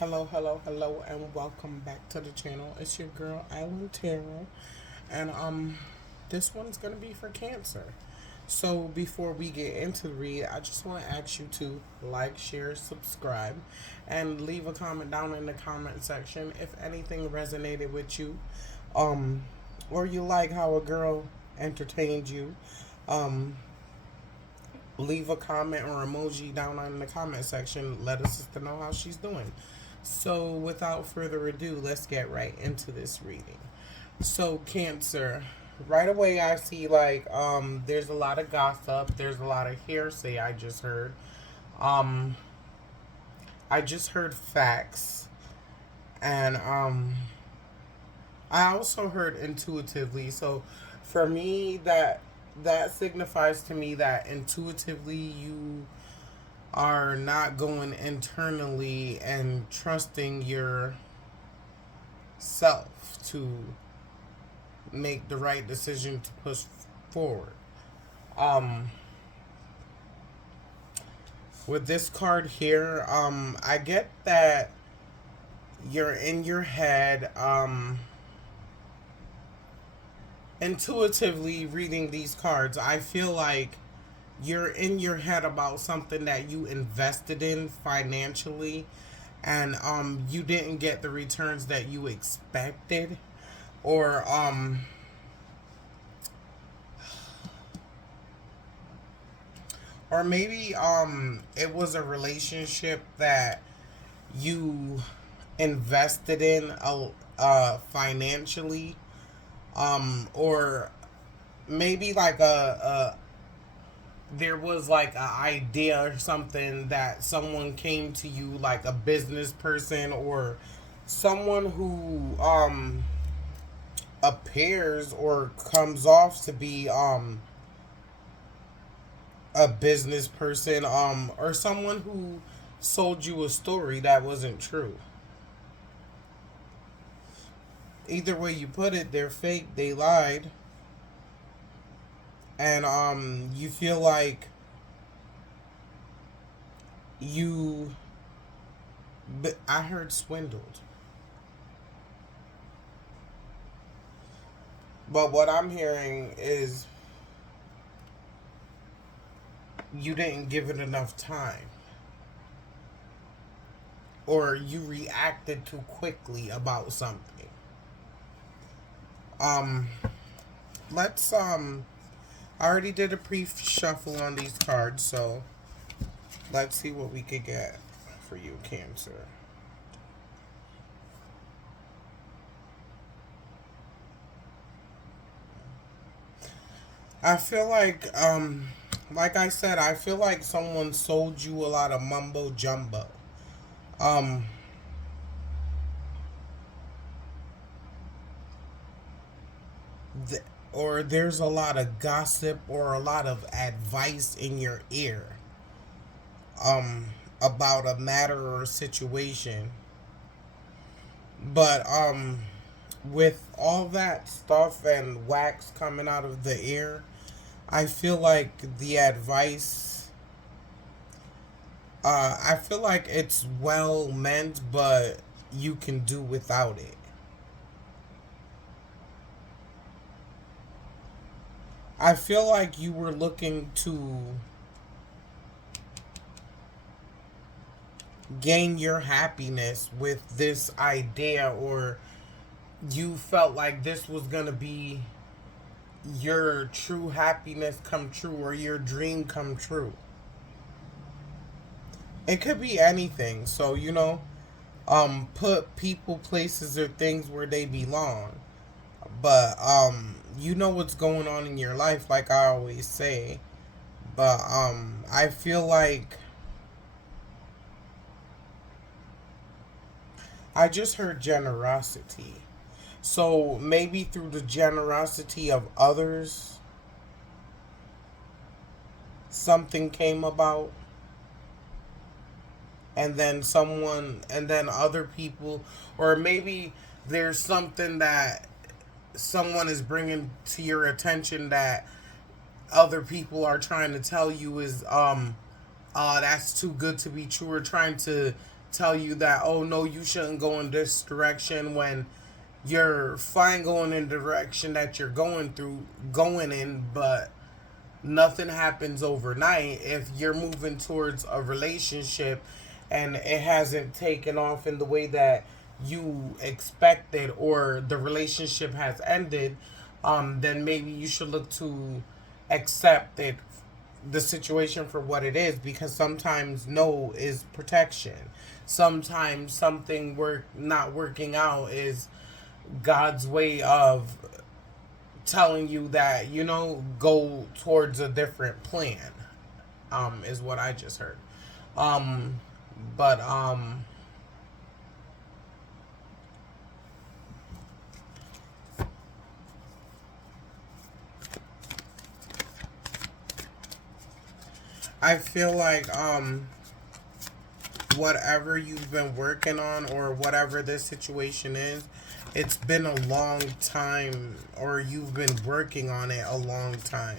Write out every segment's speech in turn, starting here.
Hello, hello, hello, and welcome back to the channel. It's your girl, Island Tarot, and this one's gonna be for Cancer. So before we get into the read, I just want to ask you to like, share, subscribe, and leave a comment down in the comment section if anything resonated with you, um, or you like how a girl entertained you. Um, Leave a comment or emoji down in the comment section. Let us sister know how she's doing. So, without further ado, let's get right into this reading. So, Cancer, right away I see there's a lot of gossip, there's a lot of hearsay I just heard. Um I just heard facts, and I also heard intuitively. So for me, that signifies to me that intuitively you are not going internally and trusting yourself to make the right decision to push forward. Um, with this card here, I get that you're in your head, intuitively reading these cards. I feel like you're in your head about something that you invested in financially, and you didn't get the returns that you expected, or maybe it was a relationship that you invested in financially, or maybe there was like an idea or something that someone came to you, like a business person or someone who appears or comes off to be a business person, or someone who sold you a story that wasn't true. Either way you put it, they're fake, they lied, and you feel like you I heard swindled. But what I'm hearing is you didn't give it enough time, or you reacted too quickly about something. Um let's I already did a pre-shuffle on these cards, so let's see what we could get for you, Cancer. I feel like I said, I feel like someone sold you a lot of mumbo jumbo. Um, th- or there's a lot of gossip or a lot of advice in your ear, um, about a matter or a situation. But with all that stuff and wax coming out of the ear, I feel like the advice, I feel like it's well meant, but you can do without it. I feel like you were looking to gain your happiness with this idea, or you felt like this was going to be your true happiness come true, or your dream come true. It could be anything. So, put people, places, or things where they belong. But you know what's going on in your life, like I always say. But I feel like I just heard generosity. So maybe through the generosity of others, something came about, and then other people, or maybe there's something that someone is bringing to your attention that other people are trying to tell you is that's too good to be true, or trying to tell you that, oh no, you shouldn't go in this direction, when you're fine going in the direction that you're going in, but nothing happens overnight. If you're moving towards a relationship and it hasn't taken off in the way that you expected, or the relationship has ended, then maybe you should look to accept it, the situation, for what it is, because sometimes no is protection. Sometimes something not working out is God's way of telling you that, go towards a different plan. Is what I just heard. Um, but I feel like whatever you've been working on, or whatever this situation is, it's been a long time, or you've been working on it a long time.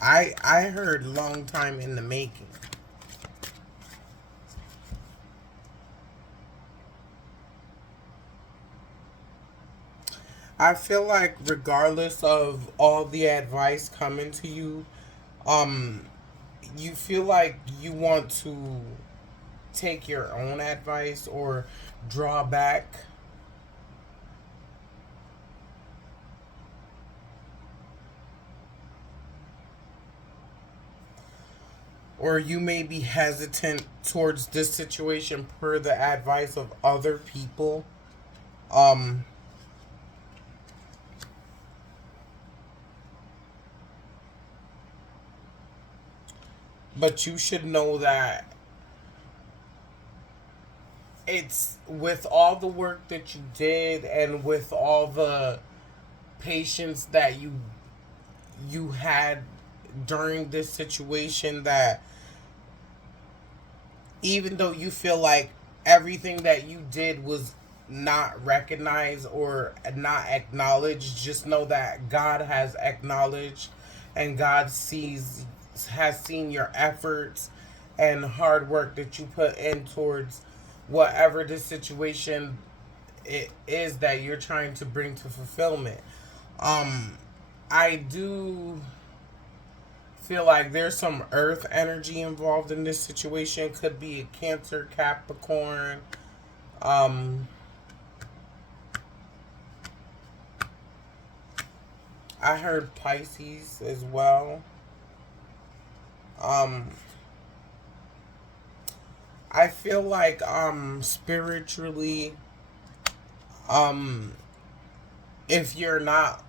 I heard long time in the making. I feel like regardless of all the advice coming to you, um you feel like you want to take your own advice, or draw back, or you may be hesitant towards this situation per the advice of other people. Um, but you should know that it's with all the work that you did, and with all the patience that you had during this situation, that even though you feel like everything that you did was not recognized or not acknowledged, just know that God has acknowledged, and God has seen your efforts and hard work that you put in towards whatever the situation it is that you're trying to bring to fulfillment. Um, I do feel like there's some earth energy involved in this situation. Could be a Cancer, Capricorn. Um, I heard Pisces as well. Um, I feel like spiritually, um, if you're not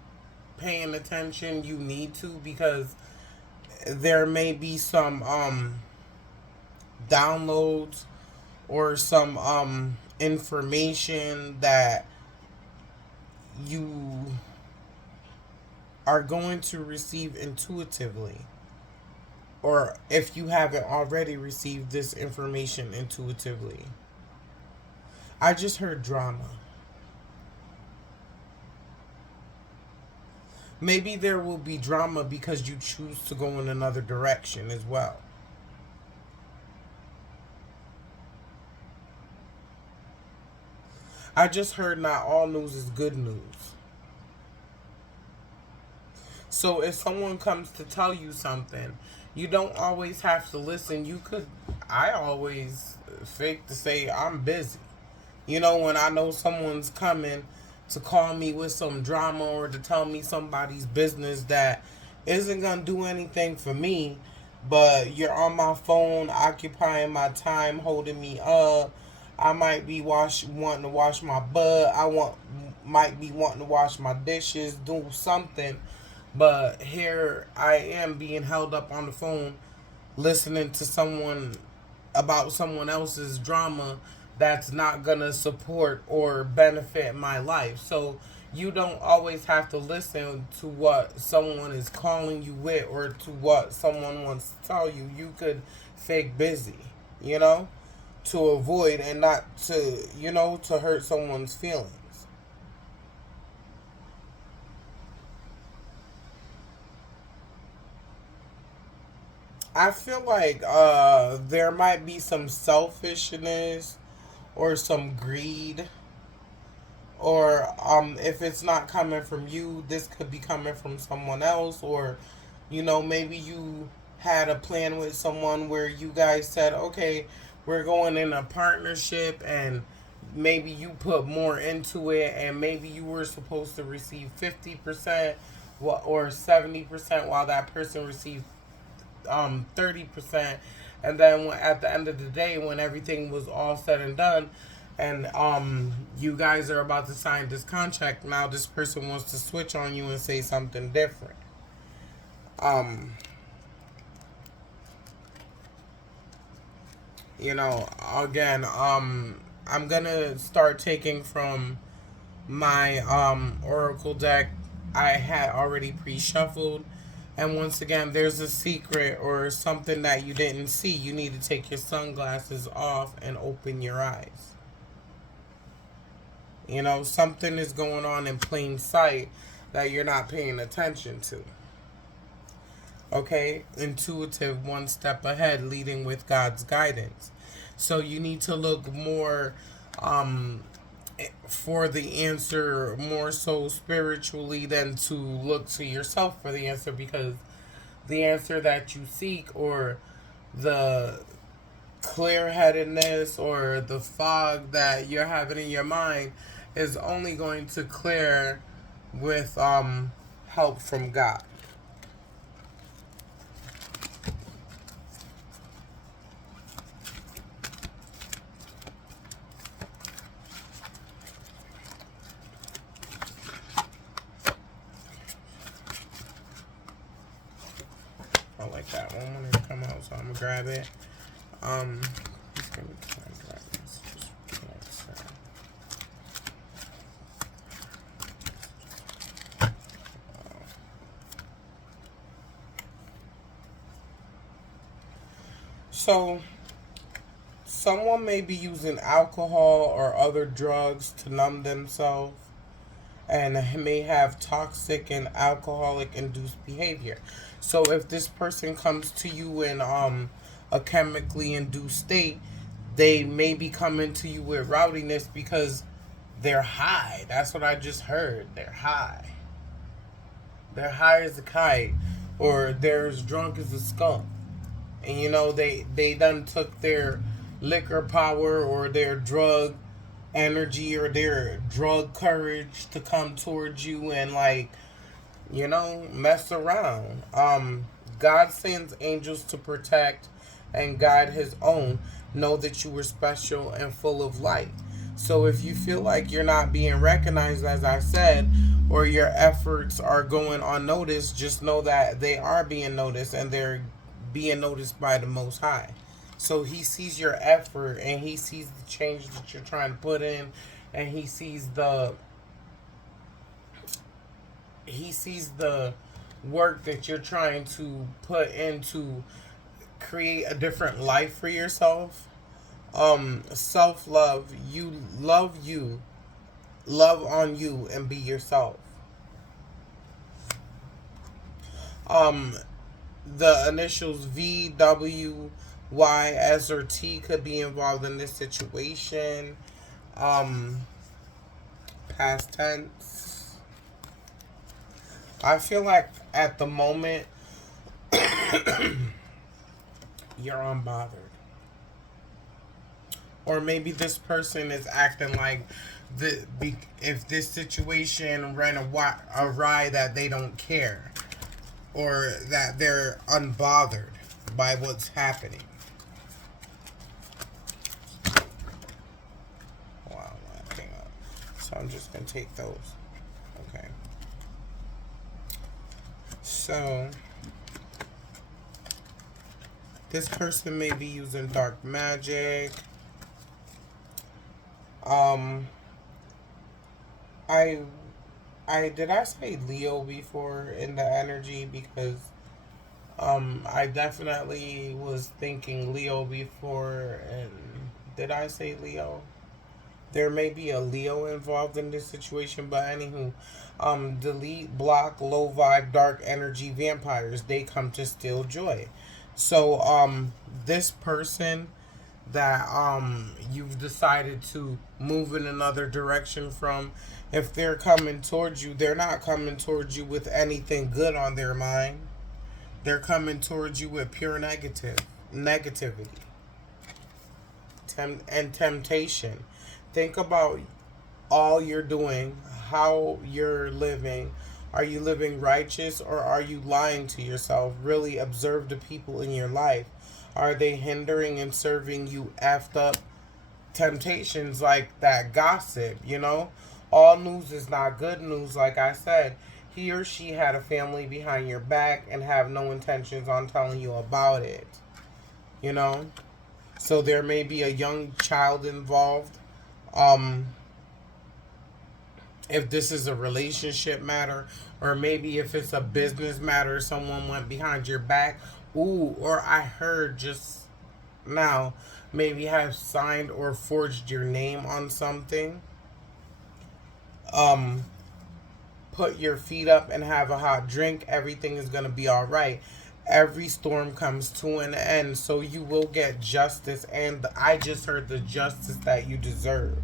paying attention, you need to, because there may be some downloads, or some information that you are going to receive intuitively, or if you haven't already received this information intuitively. I just heard drama. Maybe there will be drama because you choose to go in another direction as well. I just heard not all news is good news. So if someone comes to tell you something, you don't always have to listen. I always fake to say I'm busy. When I know someone's coming to call me with some drama, or to tell me somebody's business that isn't going to do anything for me, but you're on my phone, occupying my time, holding me up. I might be wanting to wash my butt. Might be wanting to wash my dishes, do something, but here I am being held up on the phone, listening to someone about someone else's drama that's not gonna support or benefit my life. So you don't always have to listen to what someone is calling you with, or to what someone wants to tell you. You could fake busy, you know, to avoid, and not to, to hurt someone's feelings. I feel like there might be some selfishness or some greed, or if it's not coming from you, this could be coming from someone else, or maybe you had a plan with someone where you guys said, okay, we're going in a partnership, and maybe you put more into it, and maybe you were supposed to receive 50% or 70%, while that person received 30%. And then at the end of the day, when everything was all said and done, and you guys are about to sign this contract, now this person wants to switch on you and say something different. um Again, I'm gonna start taking from my oracle deck I had already pre-shuffled. And once again, there's a secret or something that you didn't see. You need to take your sunglasses off and open your eyes. Something is going on in plain sight that you're not paying attention to. Okay? Intuitive, one step ahead, leading with God's guidance. So you need to look more um, for the answer, more so spiritually, than to look to yourself for the answer, because the answer that you seek, or the clear headedness or the fog that you're having in your mind, is only going to clear with help from God. I like that one when it come out, so I'm gonna grab it. Just give me time to grab this. Just relax. So, someone may be using alcohol or other drugs to numb themselves, and may have toxic and alcoholic induced behavior. So if this person comes to you in a chemically induced state, they may be coming to you with rowdiness because they're high. That's what I just heard. They're high. They're high as a kite, or they're as drunk as a skunk. And they done took their liquor power or their drug energy or their drug courage to come towards you and, like, mess around. God sends angels to protect and guide his own. Know that you were special and full of light. So if you feel like you're not being recognized, as I said, or your efforts are going unnoticed, just know that they are being noticed, and they're being noticed by the Most High. So he sees your effort, and he sees the change that you're trying to put in, and he sees the work that you're trying to put in to create a different life for yourself. Self love. You love on you and be yourself. Um, the initials V, W, Y, S, or T could be involved in this situation. Um, Past tense. I feel like at the moment you're unbothered. Or maybe this person is acting like if this situation ran awry, that they don't care, or that they're unbothered by what's happening. Wow, that came up. So I'm just gonna take those. Okay. So this person may be using dark magic. Um, I did I say Leo before in the energy, because I definitely was thinking Leo before, and did I say Leo? There may be a Leo involved in this situation, but anywho, delete, block, low vibe, dark energy vampires. They come to steal joy. So this person that you've decided to move in another direction from, if they're coming towards you, they're not coming towards you with anything good on their mind. They're coming towards you with pure negativity, and temptation. Think about all you're doing, how you're living. Are you living righteous or are you lying to yourself? Really observe the people in your life. Are they hindering and serving you effed up temptations like that gossip? All news is not good news, like I said. He or she had a family behind your back and have no intentions on telling you about it. You know? So there may be a young child involved. Um, if this is a relationship matter, or maybe if it's a business matter, someone went behind your back. Ooh, or I heard just now, maybe have signed or forged your name on something. Um, put your feet up and have a hot drink. Everything is gonna be all right. Every storm comes to an end, so you will get justice, and I just heard the justice that you deserve.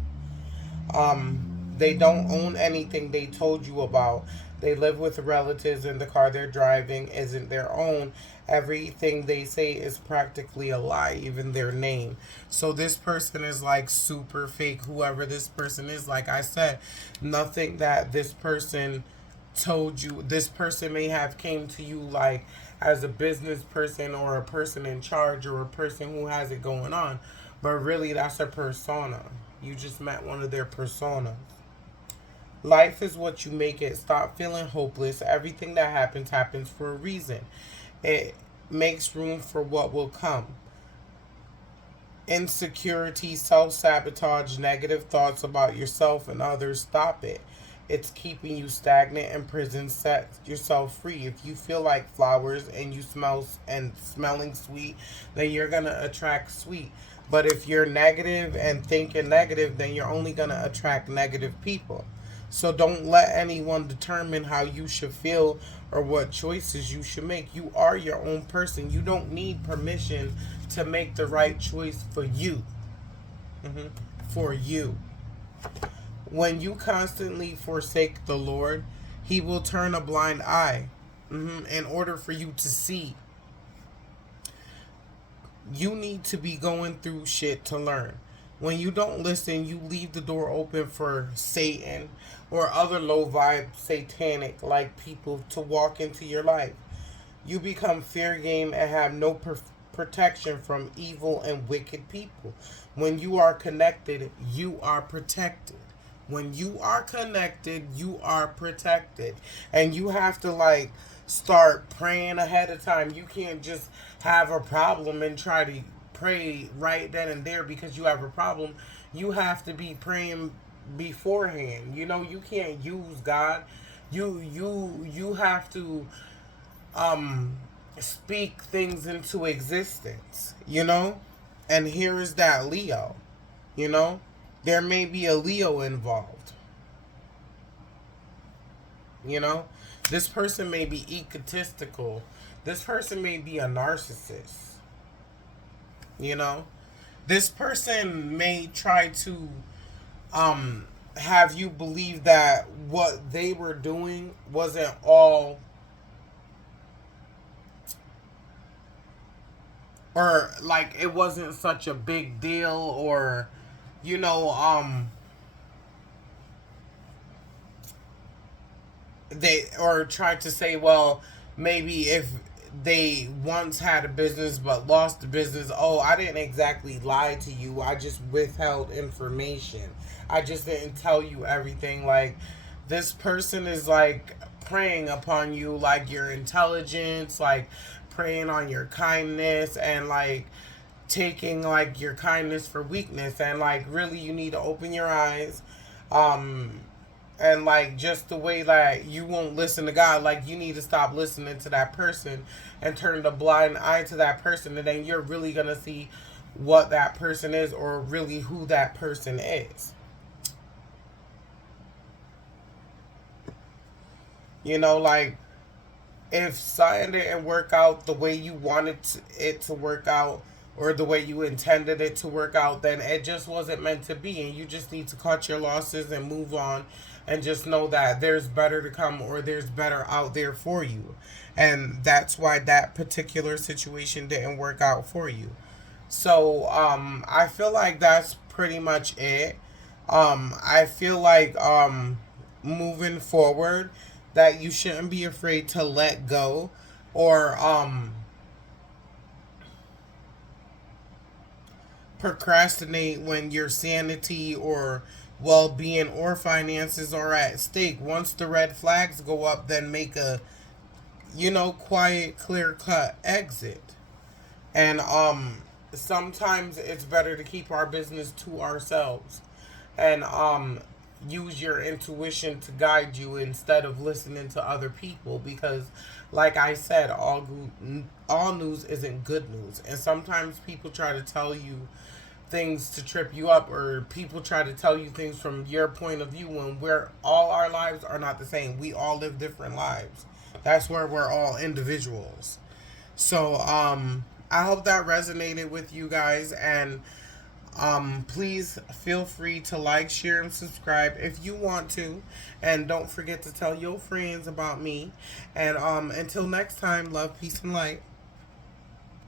They don't own anything they told you about. They live with relatives, and the car they're driving isn't their own. Everything they say is practically a lie, even their name. So this person is like super fake. Whoever this person is, like I said, nothing that this person told you. This person may have came to you like as a business person or a person in charge or a person who has it going on, but really that's a persona. You just met one of their personas. Life is what you make it. Stop feeling hopeless. Everything that happens happens for a reason. It makes room for what will come. Insecurity, self sabotage, negative thoughts about yourself and others, stop it. It's keeping you stagnant and prison. Set yourself free. If you feel like flowers and you smelling sweet, then you're gonna attract sweet. But if you're negative and thinking negative, then you're only gonna attract negative people. So don't let anyone determine how you should feel or what choices you should make. You are your own person. You don't need permission to make the right choice for you. hmm For you. When you constantly forsake the Lord, He will turn a blind eye in order for you to see. You need to be going through shit to learn. When you don't listen, you leave the door open for Satan or other low vibe satanic like people to walk into your life. You become fair game and have no protection from evil and wicked people. When you are connected, you are protected. When you are connected, you are protected. And you have to like start praying ahead of time. You can't just have a problem and try to pray right then and there because you have a problem. You have to be praying beforehand. You can't use God. You have to um speak things into existence, And here is that Leo, you know? There may be a Leo involved, you know? This person may be egotistical. This person may be a narcissist, you know? This person may try to have you believe that what they were doing wasn't all, or like it wasn't such a big deal, or you know they, or tried to say, well, maybe if they once had a business but lost the business, oh, I didn't exactly lie to you, I just withheld information, I just didn't tell you everything. Like, this person is like preying upon you, like your intelligence, like preying on your kindness, and like taking like your kindness for weakness, and like really you need to open your eyes. um and like just the way that you won't listen to God, like you need to stop listening to that person and turn the blind eye to that person, and then you're really gonna see what that person is, or really who that person is. Like if something didn't work out the way you wanted it to work out, or the way you intended it to work out, then it just wasn't meant to be, and you just need to cut your losses and move on, and just know that there's better to come, or there's better out there for you. And that's why that particular situation didn't work out for you. So I feel like that's pretty much it. I feel like moving forward, that you shouldn't be afraid to let go, or procrastinate when your sanity or well-being or finances are at stake. Once the red flags go up, then make a, quiet, clear-cut exit. And sometimes it's better to keep our business to ourselves, and use your intuition to guide you instead of listening to other people, because like I said, all news isn't good news, and sometimes people try to tell you things to trip you up, or people try to tell you things from your point of view, when we're all, our lives are not the same. We all live different lives. That's where we're all individuals. So I hope that resonated with you guys, and please feel free to like, share, and subscribe if you want to. And don't forget to tell your friends about me. And until next time, love, peace, and light.